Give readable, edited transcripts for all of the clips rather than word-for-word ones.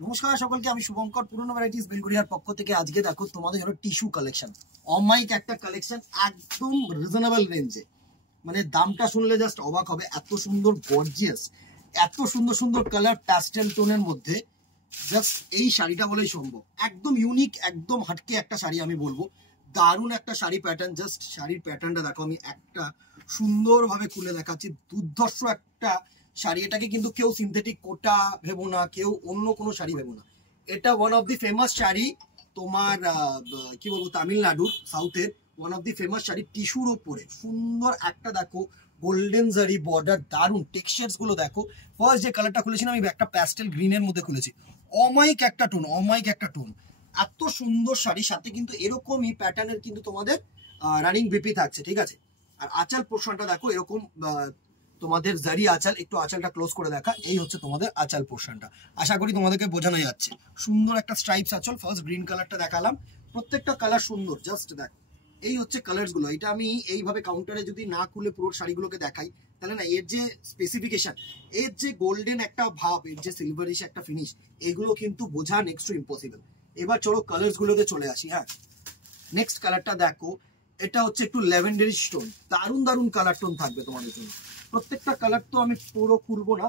নমস্কার সকলকে, আমি শুভঙ্কর পুরনো ভ্যারাইটিস বেলগুড়িয়ার পক্ষ থেকে। আজকে দেখো তোমাদের জন্য টিস্যু কালেকশন, অমাইক একটা কালেকশন, একদম রিজনেবল রেঞ্জে। মানে দামটা শুনলে জাস্ট অবাক হবে, এত সুন্দর গর্জিয়াস, এত সুন্দর সুন্দর কালার প্যাস্টেল টোনের মধ্যে। জাস্ট এই শাড়িটা বলেই সম্ভব, একদম ইউনিক, একদম হাটকে একটা শাড়ি আমি বলবো। দারুণ একটা শাড়ি প্যাটার্ন, জাস্ট শাড়ির প্যাটার্নটা দেখো, আমি একটা সুন্দরভাবে খুলে দেখাচ্ছি। দুর্ধর্ষ একটা শাড়ি, এটাকে কিন্তু কেউ সিনথেটিক কোটা ভেবো না, কেউ অন্য কোনো শাড়ি ভেবো না। এটা one of the famous sari তোমার কি বলবো, তামিলনাড়ুর সাউথের one of the famous sari. টিস্যুর ওপরে সুন্দর একটা দেখো গোল্ডেন জারি বর্ডার, দারুণ টেক্সচার্স গুলো দেখো। ফার্স্ট যে কালারটা খুলেছিলাম আমি একটা প্যাস্টেল গ্রিনের মধ্যে খুলেছি, অমাইক একটা টোন, অমাইক একটা টোন। এত সুন্দর শাড়ির সাথে কিন্তু এরকমই প্যাটার্নের কিন্তু তোমাদের রানিং বিপি থাকছে, ঠিক আছে। আর আঁচল পোর্শনটা দেখো এরকম তোমাদের জারি আঁচল, একটু আঁচলটা ক্লোজ করে দেখা, এই হচ্ছে তোমাদের আঁচল পোর্শনটা। আশা করি তোমাদেরকে বোঝানো যাচ্ছে। সুন্দর একটা স্ট্রাইপস আঁচল। ফার্স্ট গ্রিন কালারটা দেখালাম, প্রত্যেকটা কালার সুন্দর, জাস্ট দেখো এই হচ্ছে কালার্স গুলো। এটা আমি এইভাবে কাউন্টারে যদি না খুলে পুরো শাড়িগুলোকে দেখাই তাহলে না, এর যে স্পেসিফিকেশন, এর যে গোল্ডেন একটা ভাব, এর যে সিলভারিশ একটা ফিনিশ, এগুলো কিন্তু বোঝা নেক্সট টু ইম্পসিবল। এবার চলো কালার্স গুলোতে চলে আসি। হ্যাঁ, নেক্সট কালারটা দেখো, এটা হচ্ছে একটু ল্যাভেন্ডারি স্টোন, দারুণ দারুণ কালার টোন থাকবে তোমাদের জন্য। প্রত্যেকটা কালার তো আমি পুরো খুলবো না,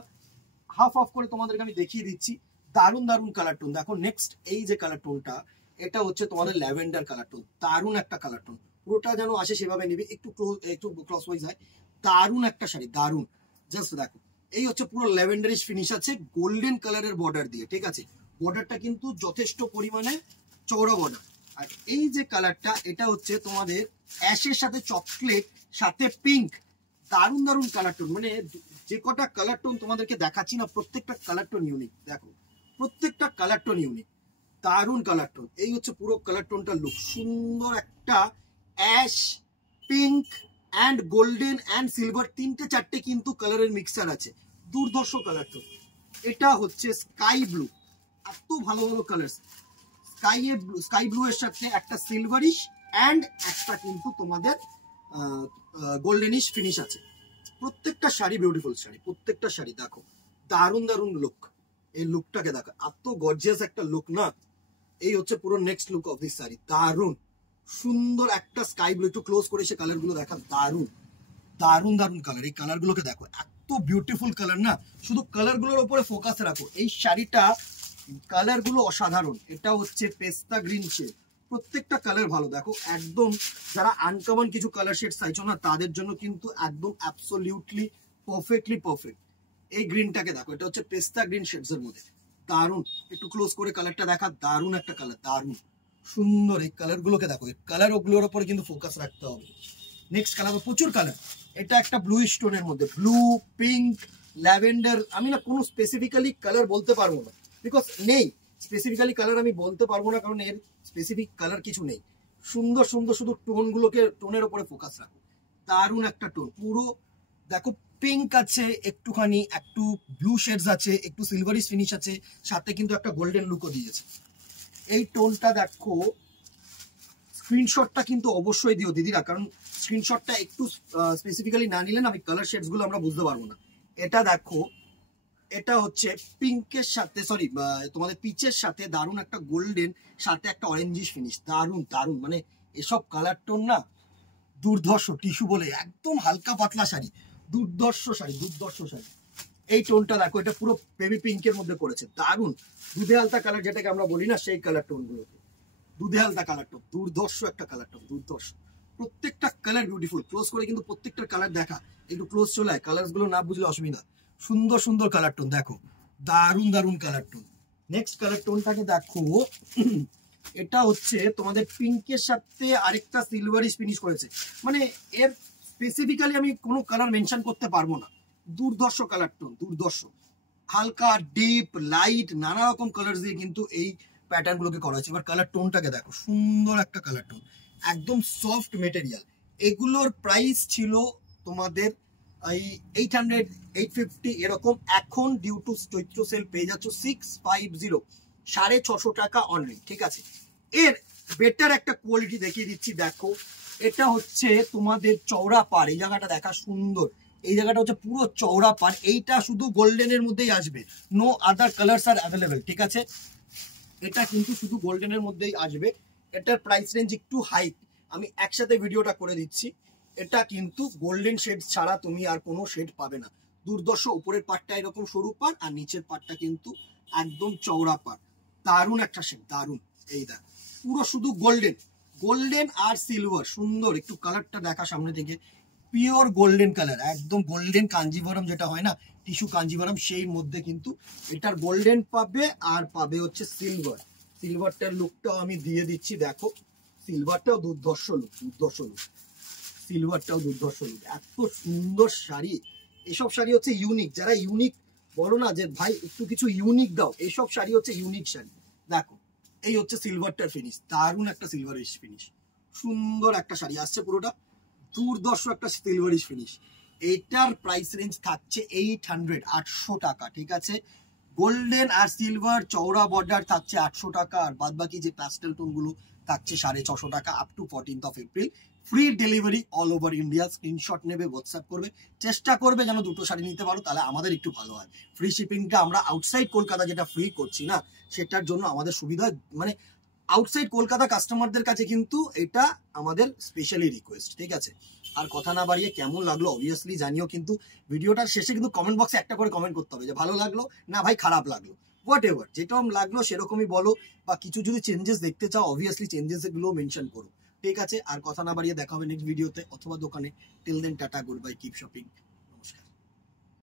হাফ অফ করে তোমাদেরকে আমি দেখিয়ে দিচ্ছি। দারুণ দারুণ কালার টোন দেখো। নেক্সট এই যে কালার টোনটা, এটা হচ্ছে তোমাদের ল্যাভেন্ডার কালার টোন, দারুণ একটা কালার টোন। পুরোটা যেন আসে সেভাবে নিবি, একটু ক্রস ওয়াইজ হয়। দারুণ একটা শাড়ি, দারুণ। জাস্ট দেখো এই হচ্ছে পুরো ল্যাভেন্ডারিশ ফিনিশ আছে গোল্ডেন কালারের বর্ডার দিয়ে, ঠিক আছে। বর্ডারটা কিন্তু যথেষ্ট পরিমাণে চওড়া বর্ডার। আর এই যে কালারটা, এটা হচ্ছে তোমাদের অ্যাশের সাথে চকলেট সাথে পিঙ্ক, দারুণ দারুণ কালার টোন। মানে যে কটা কালার টোন তোমাদেরকে দেখাচ্ছি না, প্রত্যেকটা কালার টোন ইউনিক। দেখো প্রত্যেকটা কালার টোন ইউনিক, দারুণ কালার টোন। এই হচ্ছে পুরো কালার টোনটা লুক, সুন্দর একটা ash, pink and golden and silver, তিনটে চারটে কিন্তু কালারের মিক্সচার আছে, দুর্ধর্ষ কালার টোন। এটা হচ্ছে স্কাই ব্লু, এত ভালো ভালো কালার। স্কাই ব্লু এর সাথে একটা সিলভারিশ অ্যান্ড একটা কিন্তু তোমাদের গোল্ডেনিশ ফিনিশ আছে। প্রত্যেকটা শাড়ি বিউটিফুল শাড়ি, প্রত্যেকটা শাড়ি দেখো দারুণ দারুণ লুক। এই লুকটাকে দেখো, এত গর্জিয়াস একটা লুক না। এই হচ্ছে পুরো next look of this sari, দারুণ সুন্দর একটা স্কাই ব্লু। একটু ক্লোজ করে সে কালার গুলো দেখা, দারুণ দারুণ দারুণ কালার। এই কালার গুলোকে দেখো, এত বিউটিফুল কালার না, শুধু কালার গুলোর উপরে ফোকাস রাখো। এই শাড়িটা কালার গুলো অসাধারণ। এটা হচ্ছে পেস্তা গ্রিন শেড, প্রত্যেকটা কালার ভালো দেখো, একদম যারা আনকমন কিছু কালার শেড চাইছো না, তাদের জন্য কিন্তু একদম অ্যাবসলিউটলি পারফেক্টলি পারফেক্ট। এই গ্রিনটাকে দেখো, এটা হচ্ছে পেস্তা গ্রিন শেডস এর মধ্যে, দারুণ। একটু ক্লোজ করে কালারটা দেখা, দারুণ একটা কালার, দারুণ সুন্দর। এই কালার গুলোকে দেখো, এই কালার ওগুলোর উপরে কিন্তু ফোকাস রাখতে হবে। নেক্সট কালার, প্রচুর কালার। এটা একটা ব্লু স্টোনের মধ্যে, ব্লু, পিঙ্ক, ল্যাভেন্ডার। আমি না কোনো স্পেসিফিক্যালি কালার বলতে পারবো না, বিকজ নেই স্পেসিফিক্যালি কালার, আমি বলতে পারবো না, কারণ এর স্পেসিফিক কালার কিছু নেই। সুন্দর সুন্দর, শুধু টোনগুলোকে, টোনের উপরে ফোকাস রাখো। দারুণ একটা টোন পুরো দেখো, পিঙ্ক আছে একটুখানি, একটু ব্লু শেডস আছে, একটু সিলভারিশ ফিনিশ আছে, সাথে কিন্তু একটা গোল্ডেন লুকও দিয়েছে। এই টোনটা দেখো, স্ক্রিনশটটা কিন্তু অবশ্যই দিও দিদিরা, কারণ স্ক্রিনশটটা একটু স্পেসিফিক্যালি না নিলে না, আমি কালার শেডস গুলো আমরা বুঝতে পারবো না। এটা দেখো, এটা হচ্ছে পিঙ্কের সাথে, সরি তোমাদের পিচের সাথে দারুণ একটা গোল্ডেন, সাথে একটা অরেঞ্জিশ ফিনিশ, দারুণ দারুণ। মানে এসব কালার টোন না দুর্ধর্ষ। টিস্যু বলে একদম হালকা পাতলা শাড়ি, দুর্ধর্ষ শাড়ি, দুর্ধর্ষ শাড়ি। এই টোনটা দেখো, এটা পুরো বেবি পিঙ্কের মধ্যে করেছে, দারুণ। দুধে আলতা কালার যেটাকে আমরা বলি না, সেই কালার টোন গুলোতে দুধে আলতা কালার টোন, দুর্ধর্ষ একটা কালার টোন, দুর্ধর্ষ। প্রত্যেকটা কালার বিউটিফুল। ক্লোজ করে কিন্তু প্রত্যেকটা কালার দেখা, একটু ক্লোজ চলে আয়, কালার গুলো না বুঝলে অসুবিধা। সুন্দর সুন্দর কালার টোন দেখো, দারুণ দারুণ কালার টোন। নেক্সট কালার টোনটাকে দেখো, এটা হচ্ছে তোমাদের পিঙ্কের সাথে আরেকটা সিলভারিশ ফিনিশ করেছে। মানে এর স্পেসিফিক্যালি আমি কোনো কালার মেনশন করতে পারবো না, দুর্ধর্ষ কালার টোন, দুর্ধর্ষ। হালকা, ডিপ, লাইট, নানা রকম কালার দিয়ে কিন্তু এই প্যাটার্ন গুলোকে করা হয়েছে। এবার কালার টোনটাকে দেখো, সুন্দর একটা কালার টোন, একদম সফট মেটেরিয়াল। এগুলোর প্রাইস ছিল তোমাদের এই 800, 850 এরকম। এখন ডিউ টু চৈত্র সেল পেয়ে যাচ্ছ 650, 650 টাকা অনলি, ঠিক আছে। এর বেটার একটা কোয়ালিটি দেখিয়ে দিচ্ছি, দেখো এটা হচ্ছে তোমাদের চওড়া পাড়, এই জায়গাটা দেখা সুন্দর। এই জায়গাটা হচ্ছে পুরো চওড়া পার, এইটা শুধু গোল্ডেনের মধ্যেই আসবে, নো আদার কালার্স আর অ্যাভেলেবেল, ঠিক আছে? এটা কিন্তু শুধু গোল্ডেনের মধ্যেই আসবে। এটার প্রাইস রেঞ্জ একটু হাই, আমি একসাথে ভিডিওটা করে দিচ্ছি। এটা কিন্তু গোল্ডেন শেড ছাড়া তুমি আর কোনো শেড পাবে না। দুর্দর্শ, উপরের পাটটা এরকম সরু পার আর নিচের পাটটা কিন্তু একদম চওড়া পার। দারুণ একটা শেড, দারুণ। এই দেখ পুরো শুধু গোল্ডেন, গোল্ডেন আর সিলভার, সুন্দর। একটু কালারটা দেখা সামনে থেকে, পিওর গোল্ডেন কালার, একদম গোল্ডেন কাঞ্জিভরম যেটা হয় না, টিস্যু কাঞ্জিভরম, সেই মধ্যে কিন্তু এটার গোল্ডেন পাবে আর পাবে হচ্ছে সিলভার। সিলভারটার লুকটাও আমি দিয়ে দিচ্ছি, দেখো সিলভারটাও দুর্ধর্ষ লুক, দুর্ধর্ষ লুক, সিলভারটাও দুর্ধর্ষ লুক। এত সুন্দর শাড়ি, এসব শাড়ি হচ্ছে ইউনিক। যারা ইউনিক বলো না যে ভাই একটু কিছু ইউনিক দাও, এসব শাড়ি হচ্ছে ইউনিক শাড়ি। দেখো এই হচ্ছে সিলভারটার ফিনিশ, দারুণ একটা সিলভারিশ ফিনিশ, সুন্দর একটা শাড়ি আসছে, পুরোটা দুর্দর্শ একটা সিলভারিশ ফিনিশ। এটার প্রাইস রেঞ্জ থাকছে 800, 800 টাকা, ঠিক আছে? গোল্ডেন আর সিলভার চওড়া বর্ডার থাকছে 800 টাকা, আর বাদ বাকি যে প্যাস্টেল টোন গুলো থাকছে 650 টাকা, up to 14th April. Free delivery all over India. Screenshot নেবে, হোয়াটসঅ্যাপ করবে, চেষ্টা করবে যেন দুটো শাড়ি নিতে পারো, তাহলে আমাদের একটু ভালো হয়। ফ্রি শিপিংটা আমরা আউটসাইড কলকাতা যেটা ফ্রি করছি না, সেটার জন্য আমাদের সুবিধা, মানে আউটসাইড কলকাতা কাস্টমারদের কাছে কিন্তু এটা আমাদের স্পেশালি রিকোয়েস্ট, ঠিক আছে? আর কথা না বাড়িয়ে কেমন লাগলো অবভিয়াসলি জানিও, কিন্তু ভিডিওটার শেষে কিন্তু কমেন্ট বক্সে একটা করে কমেন্ট করতে হবে যে ভালো লাগলো না ভাই খারাপ লাগলো, হোয়াট এভার, যেরকম লাগলো সেরকমই বলো। বা কিছু যদি চেঞ্জেস দেখতে চাও অবভিয়াসলি চেঞ্জেস গুলো মেনশন করো, ঠিক আছে? আর কথা না বাড়িয়ে দেখা হবে নেক্সট ভিডিওতে অথবা দোকানে। Till then tata, good bye, keep shopping.